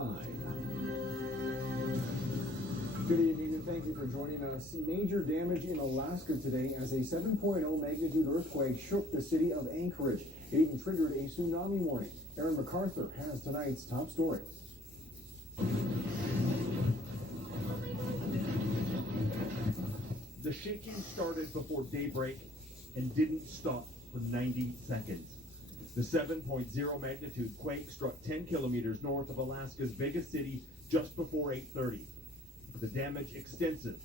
5. Good evening and thank you for joining us. Major damage in Alaska today as a 7.0 magnitude earthquake shook the city of Anchorage. It even triggered a tsunami warning. Aaron MacArthur has tonight's top story. The shaking started before daybreak and didn't stop for 90 seconds. The 7.0 magnitude quake struck 10 kilometers north of Alaska's biggest city just before 8:30. The damage extensive.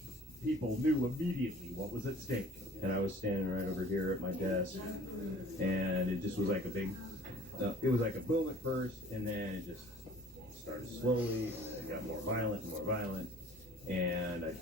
People knew immediately what was at stake. And I was standing right over here at my desk, and it just was like a big, it was like a boom at first, and then it just started slowly, it got more violent and more violent, and I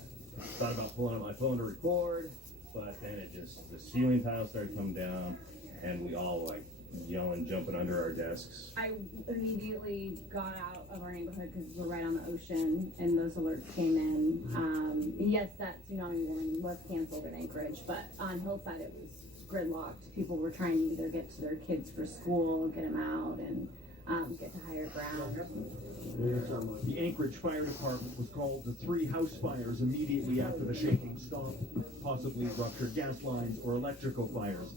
thought about pulling out my phone to record, but then the ceiling tiles started coming down, and we all like yelling, jumping under our desks. I immediately got out of our neighborhood because we're right on the ocean and those alerts came in. Yes, that tsunami warning was canceled in Anchorage, but on Hillside it was gridlocked. People were trying to either get to their kids for school, get them out, and get to higher ground. The Anchorage Fire Department was called to 3 house fires immediately after the shaking stopped, possibly ruptured gas lines or electrical fires.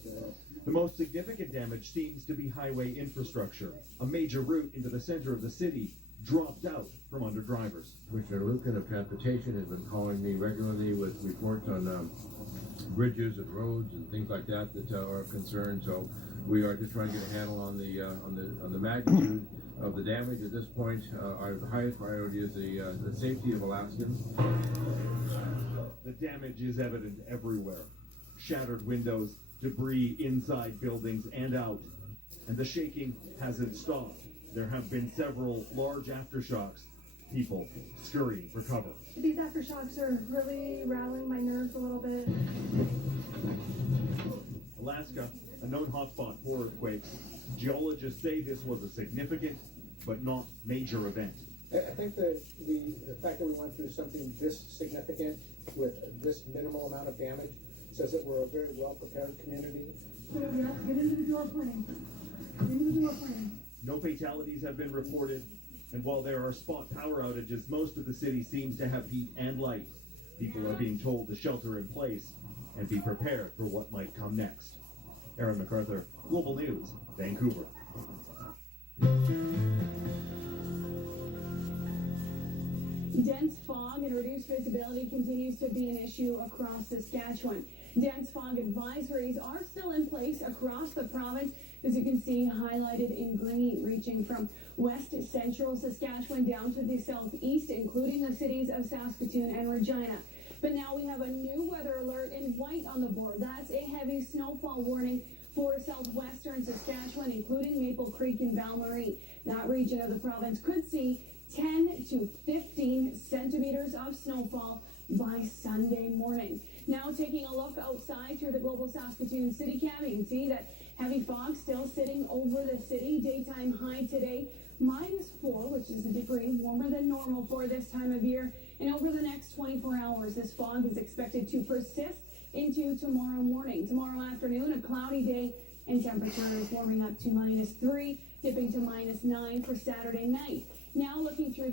The most significant damage seems to be highway infrastructure. A major route into the center of the city dropped out from under drivers. Commissioner Lucan of Transportation has been calling me regularly with reports on bridges and roads and things like that are of concern. So we are just trying to get a handle on the magnitude of the damage. At this point, the highest priority is the safety of Alaskans. The damage is evident everywhere. Shattered windows, debris inside buildings and out. And the shaking hasn't stopped. There have been several large aftershocks. People scurrying for cover. These aftershocks are really rattling my nerves a little bit. Alaska, a known hotspot for earthquakes. Geologists say this was a significant but not major event. I think that the fact that we went through something this significant with this minimal amount of damage says that we're a very well-prepared community. So yes, get into the door frame. Get into the door frame. No fatalities have been reported, and while there are spot power outages, most of the city seems to have heat and light. People are being told to shelter in place and be prepared for what might come next. Aaron MacArthur, Global News, Vancouver. Dense fog and reduced visibility continues to be an issue across Saskatchewan. Dense fog advisories are still in place across the province, as you can see highlighted in green, reaching from west central Saskatchewan down to the southeast, including the cities of Saskatoon and Regina. But now we have a new weather alert in white on the board. That's a heavy snowfall warning for southwestern Saskatchewan, including Maple Creek and Val-Marie. That region of the province could see 10 to 15 centimeters of snowfall by Sunday morning. Now taking a look outside through the Global Saskatoon City Cam, you can see that heavy fog still sitting over the city. Daytime high today, -4, which is a degree warmer than normal for this time of year. And over the next 24 hours, this fog is expected to persist into tomorrow morning. Tomorrow afternoon, a cloudy day, and temperatures warming up to -3, dipping to -9 for Saturday night. Now looking through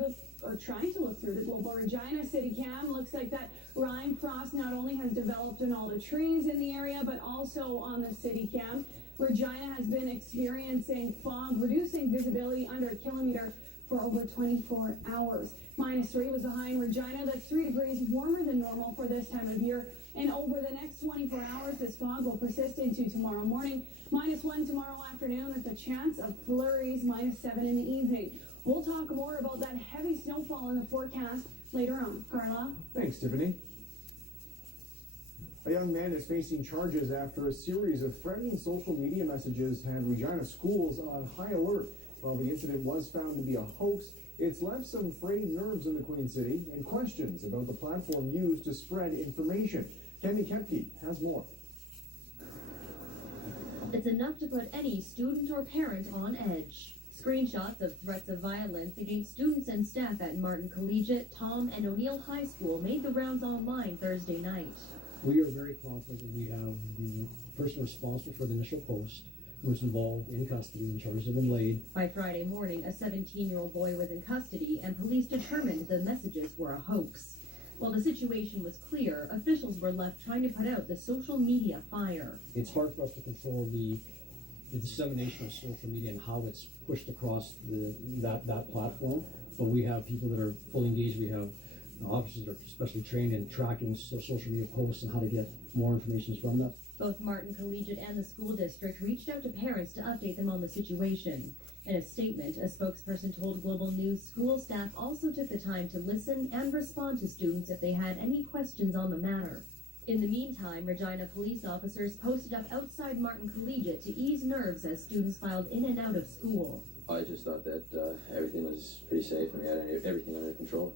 trying to look through the Global Regina City Cam, looks like that rime frost not only has developed in all the trees in the area, but also on the City Cam. Regina has been experiencing fog, reducing visibility under a kilometer for over 24 hours. -3 was the high in Regina. That's 3 degrees warmer than normal for this time of year. And over the next 24 hours, this fog will persist into tomorrow morning. -1 tomorrow afternoon with a chance of flurries, -7 in the evening. We'll talk more about that heavy snowfall in the forecast later on. Carla? Thanks, Tiffany. A young man is facing charges after a series of threatening social media messages had Regina schools on high alert. While the incident was found to be a hoax, it's left some frayed nerves in the Queen City and questions about the platform used to spread information. Kemi Kepke has more. It's enough to put any student or parent on edge. Screenshots of threats of violence against students and staff at Martin Collegiate, Tom, and O'Neill High School made the rounds online Thursday night. We are very confident that we have the person responsible for the initial post was involved in custody and charges have been laid. By Friday morning, a 17-year-old boy was in custody, and police determined the messages were a hoax. While the situation was clear, officials were left trying to put out the social media fire. It's hard for us to control the dissemination of social media and how it's pushed across that platform, but we have people that are fully engaged. We have officers that are especially trained in tracking social media posts and how to get more information from that. Both Martin Collegiate and the school district reached out to parents to update them on the situation. In a statement, a spokesperson told Global News school staff also took the time to listen and respond to students if they had any questions on the matter. In the meantime, Regina police officers posted up outside Martin Collegiate to ease nerves as students filed in and out of school. I just thought that everything was pretty safe and we had everything under control.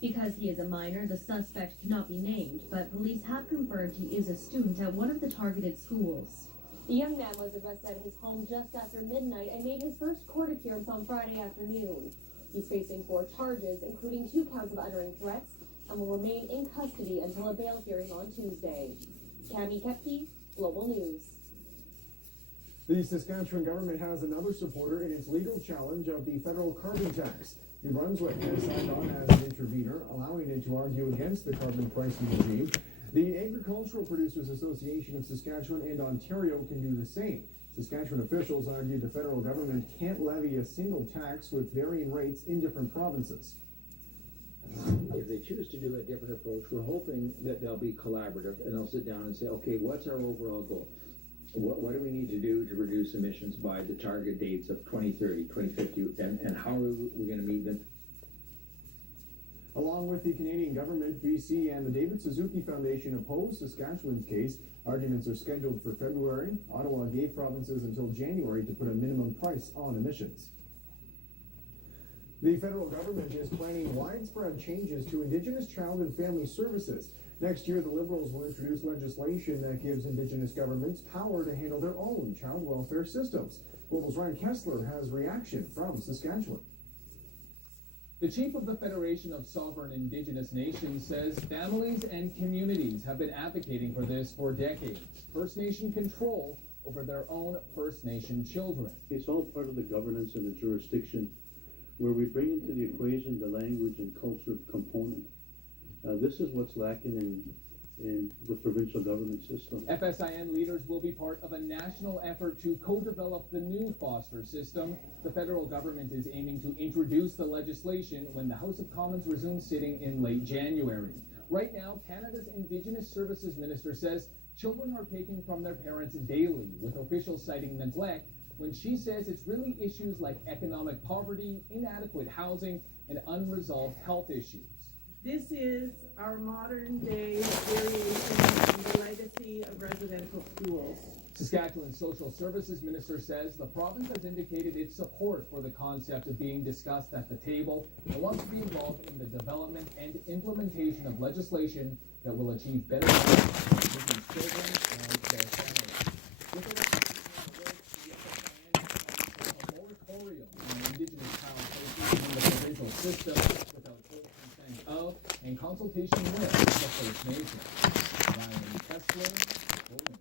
Because he is a minor, the suspect cannot be named, but police have confirmed he is a student at one of the targeted schools. The young man was arrested at his home just after midnight and made his first court appearance on Friday afternoon. He's facing 4 charges, including 2 counts of uttering threats, and will remain in custody until a bail hearing on Tuesday. Cami Kepke, Global News. The Saskatchewan government has another supporter in its legal challenge of the federal carbon tax. New Brunswick has signed on as an intervener, allowing it to argue against the carbon pricing regime. The Agricultural Producers Association of Saskatchewan and Ontario can do the same. Saskatchewan officials argued the federal government can't levy a single tax with varying rates in different provinces. If they choose to do a different approach, we're hoping that they'll be collaborative and they'll sit down and say, okay, what's our overall goal? What do we need to do to reduce emissions by the target dates of 2030, 2050, and how are we going to meet them? Along with the Canadian government, BC and the David Suzuki Foundation oppose Saskatchewan's case. Arguments are scheduled for February. Ottawa gave provinces until January to put a minimum price on emissions. The federal government is planning widespread changes to Indigenous Child and Family Services. Next year, the Liberals will introduce legislation that gives Indigenous governments power to handle their own child welfare systems. Global's Ryan Kessler has reaction from Saskatchewan. The chief of the Federation of Sovereign Indigenous Nations says families and communities have been advocating for this for decades. First Nation control over their own First Nation children. It's all part of the governance and the jurisdiction where we bring into the equation the language and culture component. This is what's lacking in the provincial government system. FSIN leaders will be part of a national effort to co-develop the new foster system. The federal government is aiming to introduce the legislation when the House of Commons resumes sitting in late January. Right now, Canada's Indigenous Services Minister says children are taken from their parents daily, with officials citing neglect, when she says it's really issues like economic poverty, inadequate housing, and unresolved health issues. This is our modern day variation on the legacy of residential schools. Saskatchewan's Social Services Minister says the province has indicated its support for the concept of being discussed at the table and wants to be involved in the development and implementation of legislation that will achieve better outcomes for Indigenous children and their families. With a moratorium on Indigenous child placement in the provincial system without full consent of and consultation with the First Nation. Ryan Kessler, Golden.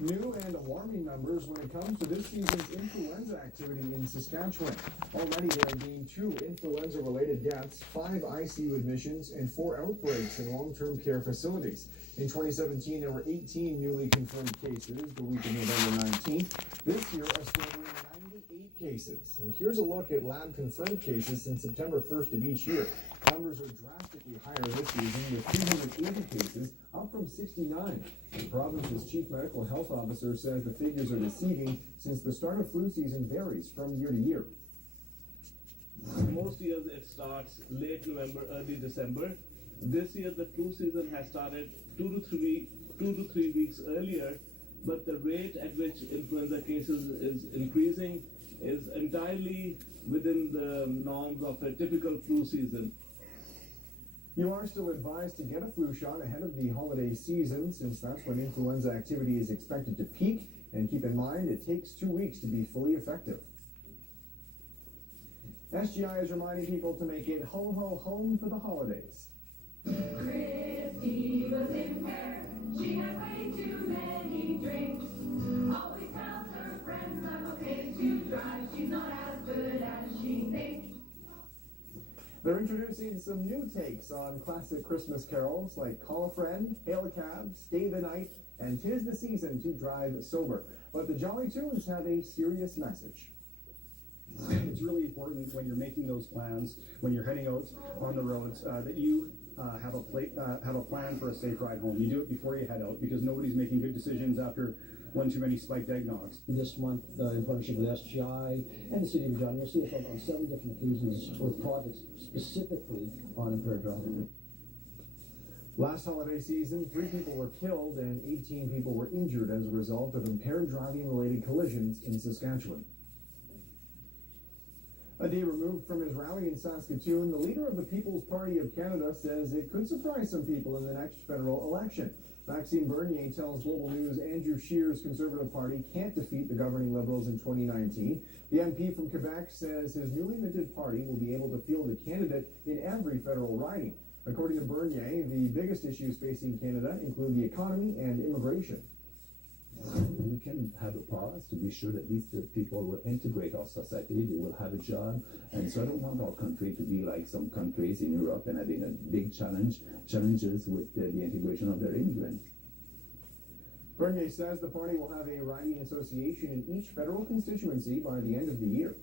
New and alarming numbers when it comes to this season's influenza activity in Saskatchewan. Already there have been 2 influenza-related deaths, 5 ICU admissions, and 4 outbreaks in long-term care facilities. In 2017, there were 18 newly confirmed cases the week of November 19th. This year, a staggering 98 cases. And here's a look at lab-confirmed cases since September 1st of each year. Numbers are drastically higher this season, with 380 cases, up from 69. The province's chief medical health officer says the figures are deceiving since the start of flu season varies from year to year. Most years it starts late November, early December. This year the flu season has started 2 to 3 weeks earlier, but the rate at which influenza cases is increasing is entirely within the norms of a typical flu season. You are still advised to get a flu shot ahead of the holiday season, since that's when influenza activity is expected to peak. And keep in mind, it takes 2 weeks to be fully effective. SGI is reminding people to make it ho ho home for the holidays. Christy was in her She had way too many drinks. Always tells her friends I'm okay to drive. She's not as good as she thinks. They're introducing some new takes on classic Christmas carols like Call a Friend, Hail a Cab, Stay the Night, and 'Tis the Season to Drive Sober. But the Jolly Tunes have a serious message. It's really important when you're making those plans, when you're heading out on the roads, that you have a plan for a safe ride home. You do it before you head out because nobody's making good decisions after one too many spiked eggnogs. This month, in partnership with SGI and the City of Regina, you'll see us on 7 different occasions with projects specifically on impaired driving. Last holiday season, 3 people were killed and 18 people were injured as a result of impaired driving-related collisions in Saskatchewan. A day removed from his rally in Saskatoon, the leader of the People's Party of Canada says it could surprise some people in the next federal election. Maxime Bernier tells Global News Andrew Scheer's Conservative Party can't defeat the governing Liberals in 2019. The MP from Quebec says his newly minted party will be able to field a candidate in every federal riding. According to Bernier, the biggest issues facing Canada include the economy and immigration. We can have a pause to be sure that these people will integrate our society, they will have a job, and so I don't want our country to be like some countries in Europe and having a big challenges with the integration of their immigrants. Bernier says the party will have a riding association in each federal constituency by the end of the year.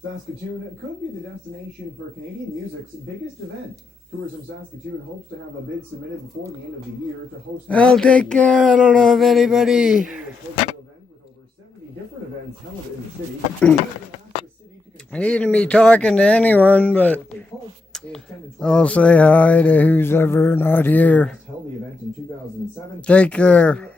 Saskatoon could be the destination for Canadian music's biggest event. Tourism Saskatoon hopes to have a bid submitted before the end of the year to host. I'll take care. I don't know if anybody. Different events held in the city. I needn't be talking to anyone, but I'll say hi to who's ever not here. Take care.